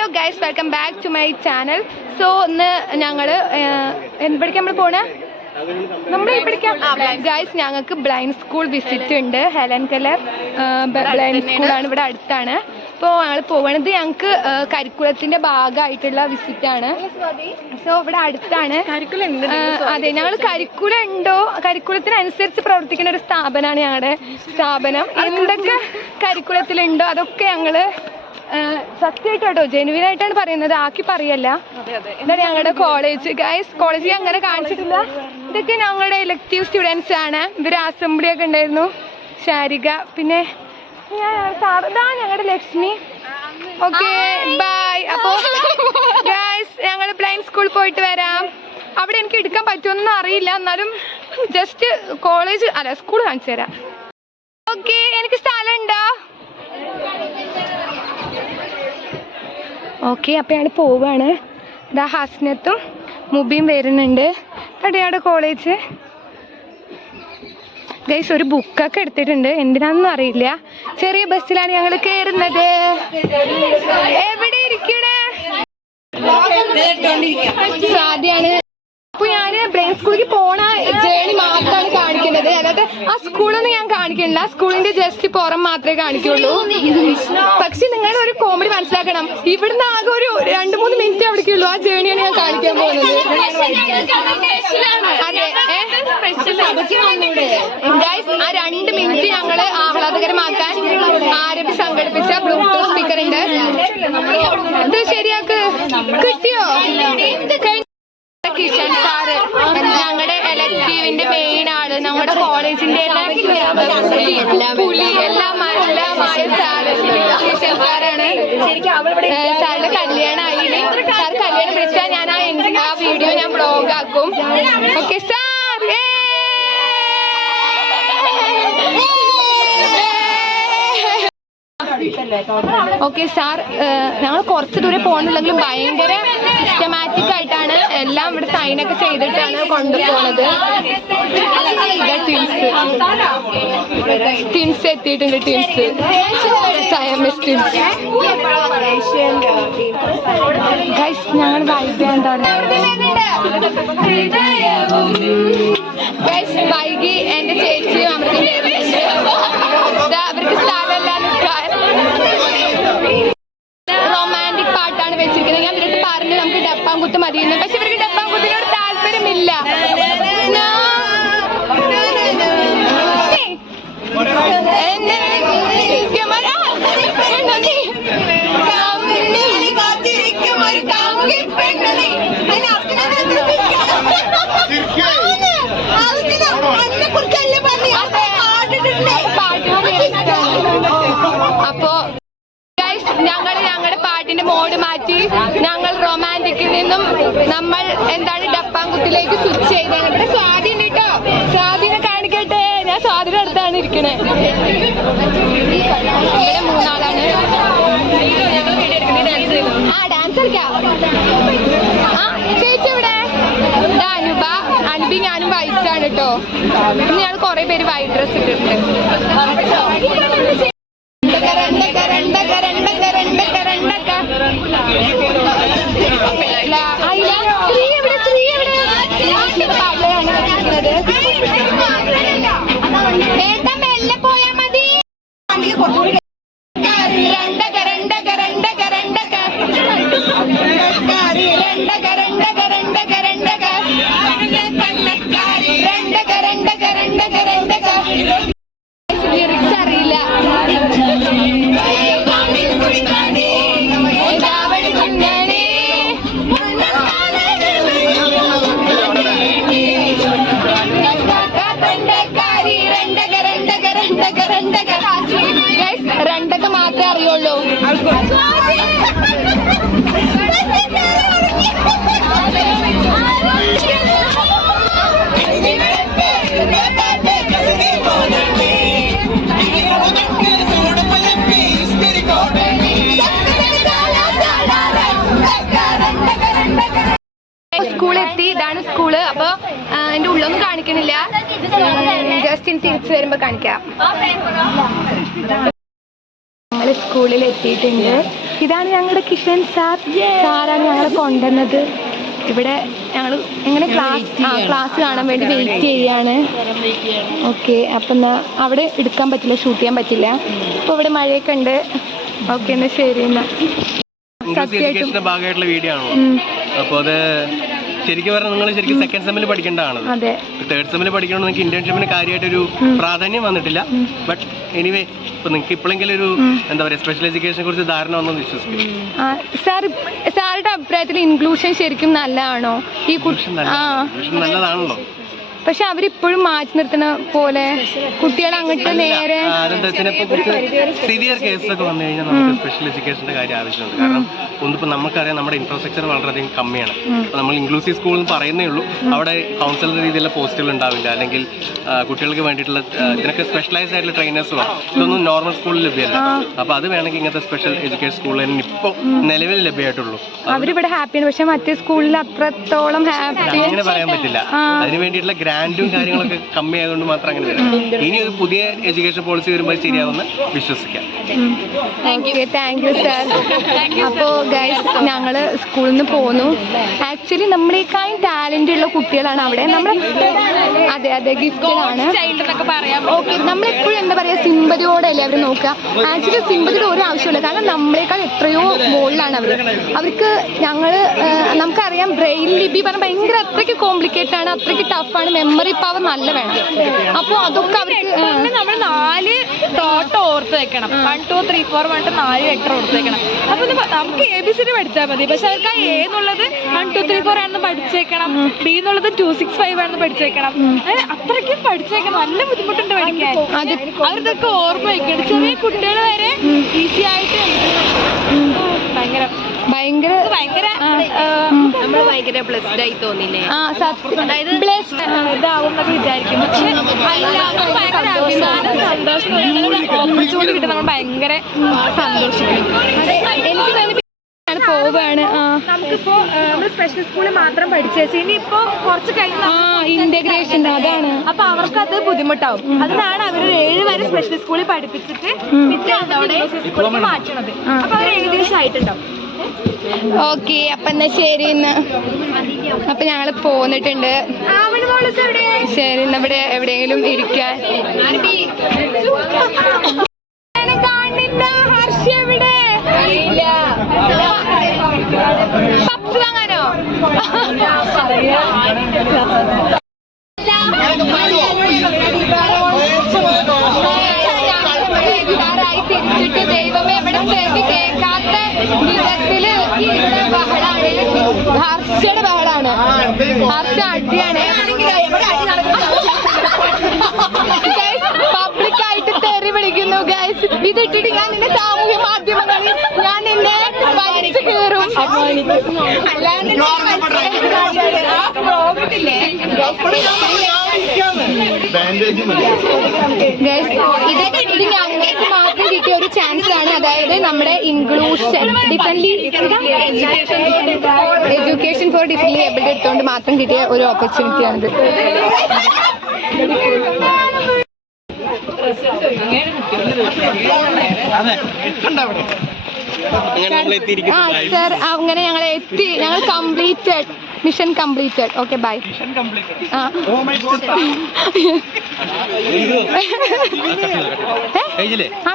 Hello guys, welcome back to my channel. So guys, ഞങ്ങൾക്ക് blind school visit ഉണ്ട്. Helen Keller blind സ്കൂളാണ് ഇവിടെ അടുത്താണ്. അപ്പോൾ ഞങ്ങൾ പോകുന്നത് ഞങ്ങൾക്ക് കരിക്കുലത്തിൻ്റെ ഭാഗമായിട്ടുള്ള വിസിറ്റാണ്. സോ ഇവിടെ അടുത്താണ്. അതെ, ഞങ്ങൾ കരിക്കുലം ഉണ്ടോ, കരിക്കുലത്തിനനുസരിച്ച് പ്രവർത്തിക്കുന്ന ഒരു സ്ഥാപനമാണ് ഞങ്ങളുടെ സ്ഥാപനം. എന്തൊക്കെ കരിക്കുലത്തിലുണ്ടോ അതൊക്കെ ഞങ്ങൾ സത്യമായിട്ട് കേട്ടോ, ജെനുവിനായിട്ടാണ് പറയുന്നത്, ആക്കി പറയല്ല. ഇതാണ് ഞങ്ങളുടെ കോളേജ്. ഗൈസ്, കോളേജ് അങ്ങനെ കാണിച്ചിട്ടില്ല. ഇതൊക്കെ ഞങ്ങളുടെ ഇലക്റ്റീവ് സ്റ്റുഡൻസ് ആണ്. ഇവർ അസംബ്ലി ഒക്കെ ഉണ്ടായിരുന്നു. ശാരിക, പിന്നെ ഇതാണ് ഞങ്ങളുടെ ലക്ഷ്മി. Okay, bye. അപ്പോൾ ഗൈസ്, ഞങ്ങൾ ബ്ലൈൻഡ് സ്കൂളിൽ പോയിട്ട് വരാം. അവിടെ എനിക്ക് എടുക്കാൻ പറ്റുമെന്നൊന്നും അറിയില്ല, എന്നാലും ജസ്റ്റ് കോളേജ് അല്ല സ്കൂൾ കാണിച്ചു തരാം. ഓക്കെ, എനിക്ക് സ്ഥലം ഉണ്ടോ? ഓക്കെ, അപ്പോൾ ഞങ്ങൾ പോവുകയാണ്. ഇതാ ഹസ്നത്തും മുബിയും വരുന്നുണ്ട്. അവിടെയാണ് കോളേജ്. ഗൈസ്, ഒരു ബുക്കൊക്കെ എടുത്തിട്ടുണ്ട്, എന്തിനാണെന്നും അറിയില്ല. ചെറിയ ബസ്സിലാണ് ഞങ്ങൾ കയറുന്നത്. എവിടെ ഇരിക്കണേ? സാധ്യമാണ്. അപ്പോൾ ഞാൻ ബ്രെയിൻ സ്കൂളിലേക്ക് പോണ ജേണി മാത്രമാണ് കാണിക്കുന്നത്, അല്ലാതെ ആ സ്കൂളൊന്നും ഞാൻ കാണിക്കണില്ല. സ്കൂളിന്റെ ജസ്റ്റ് പുറം മാത്രമേ കാണിക്കുള്ളൂ. പക്ഷെ നിങ്ങൾ ഒരു കോമഡി മനസ്സിലാക്കണം, ഇവിടുന്ന് ആകെ ഒരു 2-3 മിനിറ്റ് അവിടേക്കുള്ളൂ. ആ ജേണിയാണ് ഞാൻ കാണിക്കാൻ പോകുന്നത്. അതെ, ആ 2 മിനിറ്റ് ഞങ്ങള് ആഹ്ലാദകരമാക്കാൻ ആരംഭി സംഘടിപ്പിച്ച ബ്ലൂടൂത്ത് സ്പീക്കർ ഉണ്ട്. ഇത് ശരിയാക്ക്. കിട്ടിയോ? കിഷൻ സാറ് ഞങ്ങളുടെ എലക്ടീവിന്റെ മെയിൻ ആള്, നമ്മുടെ കോളേജിന്റെ പുലി എല്ലാമായ സാറ് കിഷൻ സാറാണ്. സാറിന്റെ കല്യാണമായി. സാർ കല്യാണം വിളിച്ചാൽ ഞാൻ ആ വീഡിയോ ഞാൻ ബ്ലോഗ് ആക്കും. Okay sir. ഓക്കെ സാർ, ഞങ്ങൾ കുറച്ച് ദൂരെ പോകുന്നില്ലെങ്കിലും ഭയങ്കര സിസ്റ്റമാറ്റിക് ആയിട്ടാണ് എല്ലാം ഇവിടെ സൈനൊക്കെ ചെയ്തിട്ടാണ് കൊണ്ടുപോകുന്നത്. ട്വിൻസ് എത്തിയിട്ടുണ്ട്. Twins സയമസ് twins. ഗൈസ്, ഞങ്ങൾ വൈകി എന്താണ് ഗൈസ്, വൈകി എൻ്റെ ചേച്ചിയും അമൃതയും അവർക്ക് സ്ഥലമല്ല നിൽക്കാൻ. റൊമാൻറ്റിക് പാട്ടാണ് വെച്ചിരിക്കുന്നത്. ഞാൻ ഇവർക്ക് പറഞ്ഞു നമുക്ക് ഡപ്പാങ്കുത്ത് മതിയെന്ന്, പക്ഷെ ഇവർക്ക് ഡപ്പാങ്കുത്തിനോട് താല്പര്യമില്ല. അപ്പോ ഞങ്ങളുടെ പാട്ടിന്റെ മോഡ് മാറ്റി ഞങ്ങൾ റൊമാൻറ്റിക്കിൽ നിന്നും നമ്മൾ എന്താണ് ഡപ്പാങ്കുത്തിലേക്ക് സ്വിച്ച് ചെയ്താണ്. ഇവിടെ സ്വാധീനം കേട്ടോ, സ്വാധീനെ കാണിക്കട്ടെ. ഞാൻ സ്വാധീനം അടുത്താണ് ഇരിക്കണേ. ഇവിടെ 3 ആളാണ്. ആ ഡാൻസ് കളിക്കാം. ആ ചേച്ചി ഇവിടെ അനുബി ഞാനും വൈറ്റാണ് കേട്ടോ. ഇന്ന് ഞങ്ങൾ കുറെ പേര് വൈറ്റ് ഡ്രസ് ഇട്ടിട്ടുണ്ട്. മെല്ലെ പോയാ മതി. ലിറിക്സ് അറിയില്ല. രണ്ടൊക്കെ മാത്രമേ അറിയുള്ളൂ. സ്കൂളെത്തി. ഇതാണ് സ്കൂള്. അപ്പൊ എന്റെ ഉള്ളൊന്നും കാണിക്കണില്ല, ജസ്റ്റ് തിരിച്ചു വരുമ്പോ കാണിക്കാം. ഞങ്ങൾ സ്കൂളിൽ എത്തിയിട്ടുണ്ട്. ഇതാണ് ഞങ്ങളുടെ കിഷൻ സാറാണ് ഞങ്ങളെ കൊണ്ടുവന്നത്. ഇവിടെ ഞങ്ങൾ ഇങ്ങനെ ക്ലാസ് കാണാൻ വേണ്ടി വെയിറ്റ് ചെയ്യാണ്. ഓക്കെ, അപ്പം എന്നാൽ അവിടെ എടുക്കാൻ പറ്റില്ല, ഷൂട്ട് ചെയ്യാൻ പറ്റില്ല. അപ്പോൾ ഇവിടെ മഴയൊക്കെ ഉണ്ട്. ഓക്കെ, എന്നാൽ ശരി. എന്നാൽ എഡ്യൂക്കേഷന്റെ ഭാഗമായിട്ടുള്ള വീഡിയോ ആണല്ലോ. അപ്പോൾ അത് ശരിക്കും പറഞ്ഞാൽ നിങ്ങൾ ശരിക്കും സെക്കൻഡ് സെമ്മിൽ പഠിക്കേണ്ടതാണ്. തേർഡ് സെമ്മിൽ പഠിക്കണമെന്ന് നിങ്ങൾക്ക് ഇന്റേൺഷിപ്പിന് കാര്യമായിട്ടൊരു പ്രാധാന്യം വന്നിട്ടില്ല. ബട്ട് എനിവേ ഇപ്പൊ നിങ്ങൾക്ക് ഇപ്പോഴെങ്കിലും ഒരു എന്താ പറയുക സ്പെഷ്യൽ എഡ്യൂക്കേഷനെ കുറിച്ച് ധാരണ വന്നെന്ന് വിശ്വസിക്കും. സാറുടെ അഭിപ്രായത്തിൽ ഇൻക്ലൂഷൻ ശരിക്കും നല്ലതാണോ? ഈ നല്ലതാണല്ലോ. പക്ഷെ അവരിപ്പോഴും മാറ്റി നിർത്തുന്ന പോലെ കുട്ടികളെ അങ്ങോട്ട് നേരെ സിവിയർ കേസൊക്കെ വന്നു കഴിഞ്ഞാൽ നമുക്ക് സ്പെഷ്യൽ എഡ്യൂക്കേഷന്റെ കാര്യം ആവശ്യമുണ്ട്. കാരണം ഒന്നിപ്പോൾ നമുക്കറിയാം നമ്മുടെ ഇൻഫ്രാസ്ട്രക്ചർ വളരെയധികം കമ്മിയാണ്. നമ്മൾ ഇൻക്ലൂസീവ് സ്കൂൾ എന്ന് പറയുന്നേ ഉള്ളൂ. അവിടെ കൗൺസിലർ രീതിയിലുള്ള പോസ്റ്റുകൾ ഉണ്ടാവില്ല, അല്ലെങ്കിൽ കുട്ടികൾക്ക് വേണ്ടിയിട്ടുള്ള ഇതിനൊക്കെ സ്പെഷ്യലൈസ്ഡ് ആയിട്ടുള്ള ട്രെയിനേഴ്സ് വേണം. ഇതൊന്നും നോർമൽ സ്കൂളിൽ ലഭ്യമല്ല. അപ്പോൾ അത് വേണമെങ്കിൽ ഇങ്ങനത്തെ സ്പെഷ്യൽ എഡ്യൂക്കേഷൻ സ്കൂളിൽ തന്നെ ഇപ്പോൾ നിലവിൽ ലഭ്യമായിട്ടുള്ളൂ. അവരിവിടെ ഹാപ്പിയാണ്, പക്ഷെ മറ്റേ സ്കൂളിൽ അത്രത്തോളം ഹാപ്പി അങ്ങനെ പറയാൻ പറ്റില്ല. അതിന് വേണ്ടിയിട്ടുള്ള ഗ്രാൻഡും കാര്യങ്ങളൊക്കെ കമ്മി ആയതുകൊണ്ട് മാത്രം അങ്ങനെ വരാം. ഇനി ഒരു പുതിയ എഡ്യൂക്കേഷൻ പോളിസി വരുമ്പോൾ ശരിയാവുമെന്ന് വിശ്വസിക്കാം. Thank you sir. അപ്പോൾ ഗൈസ്, ഞങ്ങൾ സ്കൂളിൽ നിന്ന് പോന്നു. ആക്ച്വലി നമ്മളേക്കാളും ടാലന്റ് ഉള്ള കുട്ടികളാണ് അവിടെ. നമ്മൾ അതെ ഗിഫ്റ്റഡാണ്. ഓക്കെ, നമ്മളെപ്പോഴും എന്താ പറയുക, സിമ്പതിയോടെയല്ലേ അവർ നോക്കുക. ആക്ച്വലി സിമ്പതിയുടെ ഒരു ആവശ്യമില്ല, കാരണം നമ്മളെക്കാൾ എത്രയോ മുകളിലാണ് അവർക്ക്. നമുക്കറിയാം ബ്രെയിൻ ലിപി പറഞ്ഞാൽ ഭയങ്കര അത്രയ്ക്ക് കോംപ്ലിക്കേറ്റഡ് ആണ്, അത്രയ്ക്ക് ടഫാണ്. മെമ്മറി പവർ നല്ല വേണം. അപ്പോൾ അതൊക്കെ അവർക്ക് നമ്മൾ 4 ഡോട്ട് ഓർത്ത് വെക്കണം. 1 2 3 4 പറഞ്ഞിട്ട് 4 ലെറ്റർ ഓർത്ത് വെക്കണം. അപ്പൊ നമുക്ക് ABCD പഠിച്ചാൽ മതി. പക്ഷെ അവർക്ക് A എന്നുള്ളത് 1 2 3 4 ആണെന്ന് പഠിച്ചേക്കണം, B എന്നുള്ളത് 2 6 5 ആണെന്ന് പഠിച്ചേക്കണം. അത്രയ്ക്കും പഠിച്ചേക്കണം. നല്ല ബുദ്ധിമുട്ടുണ്ട് പഠിക്കാൻ. അവരിതൊക്കെ ഓർമ്മ വെക്കണം. ചെറിയ കുട്ടികൾ വരെ ഈസി ആയിട്ട് ഭയങ്കര ബ്ലെസ്ഡ് ആയി തോന്നില്ലേ? ഇതാവും എന്നൊക്കെ വിചാരിക്കും. പക്ഷെ ഭയങ്കര അഭിമാനം, സന്തോഷം ഓപ്പർച്യൂണിറ്റി കിട്ടും. നമ്മൾ ഭയങ്കര സന്തോഷിക്കും. പോവാണ്. നമുക്കിപ്പോ നമ്മൾ സ്പെഷ്യൽ സ്കൂളിൽ മാത്രം പഠിച്ചു, ഇനിയിപ്പോ കുറച്ച് കഴിഞ്ഞ് ഇന്റഗ്രേഷൻ അതാണ്. അപ്പൊ അവർക്കത് ബുദ്ധിമുട്ടാവും. അതിനാണ് അവർ 7 വരെ സ്പെഷ്യൽ സ്കൂളിൽ പഠിപ്പിച്ചിട്ട് പിന്നെ മാറ്റണത്. അപ്പൊ അവർ ഏകദേശം ആയിട്ടുണ്ടാവും. ഓക്കെ, അപ്പൊ എന്നാ ശരി. ഇന്ന് അപ്പൊ ഞങ്ങള് പോന്നിട്ടുണ്ട്. ശരി, ഇന്ന് ഇവിടെ എവിടെയെങ്കിലും ഇരിക്കാൻ. പപ്സ് വാങ്ങാനോ? തിരിച്ചിട്ട് ദൈവമേ ഇവിടെ ചെവി കേൾക്കാത്ത വിധത്തില് ബഹളാണ്. ഹർഷയുടെ ബഹളാണ്. ഹർഷ അടിയാണ്. പബ്ലിക്കായിട്ട് തെറി വിളിക്കുന്നു ഗൈസ്. ഇതിട്ടിട്ട് ഞാൻ നിന്നെ സാമൂഹ്യ മാധ്യമങ്ങളിൽ ഞാൻ നിന്നെ വലിച്ചു കീറും. അല്ലാണ്ട് ഇത് ഞങ്ങൾക്ക് മാത്രം കിട്ടിയ ഒരു ചാൻസ് ആണ്. അതായത് നമ്മുടെ inclusion education for differently abled എടുത്തുകൊണ്ട് മാത്രം കിട്ടിയ ഒരു ഓപ്പർച്യൂണിറ്റിയാണിത്. സർ, അങ്ങനെ ഞങ്ങൾ എത്തി. ഞങ്ങൾ completed, mission completed. Okay, bye. ആ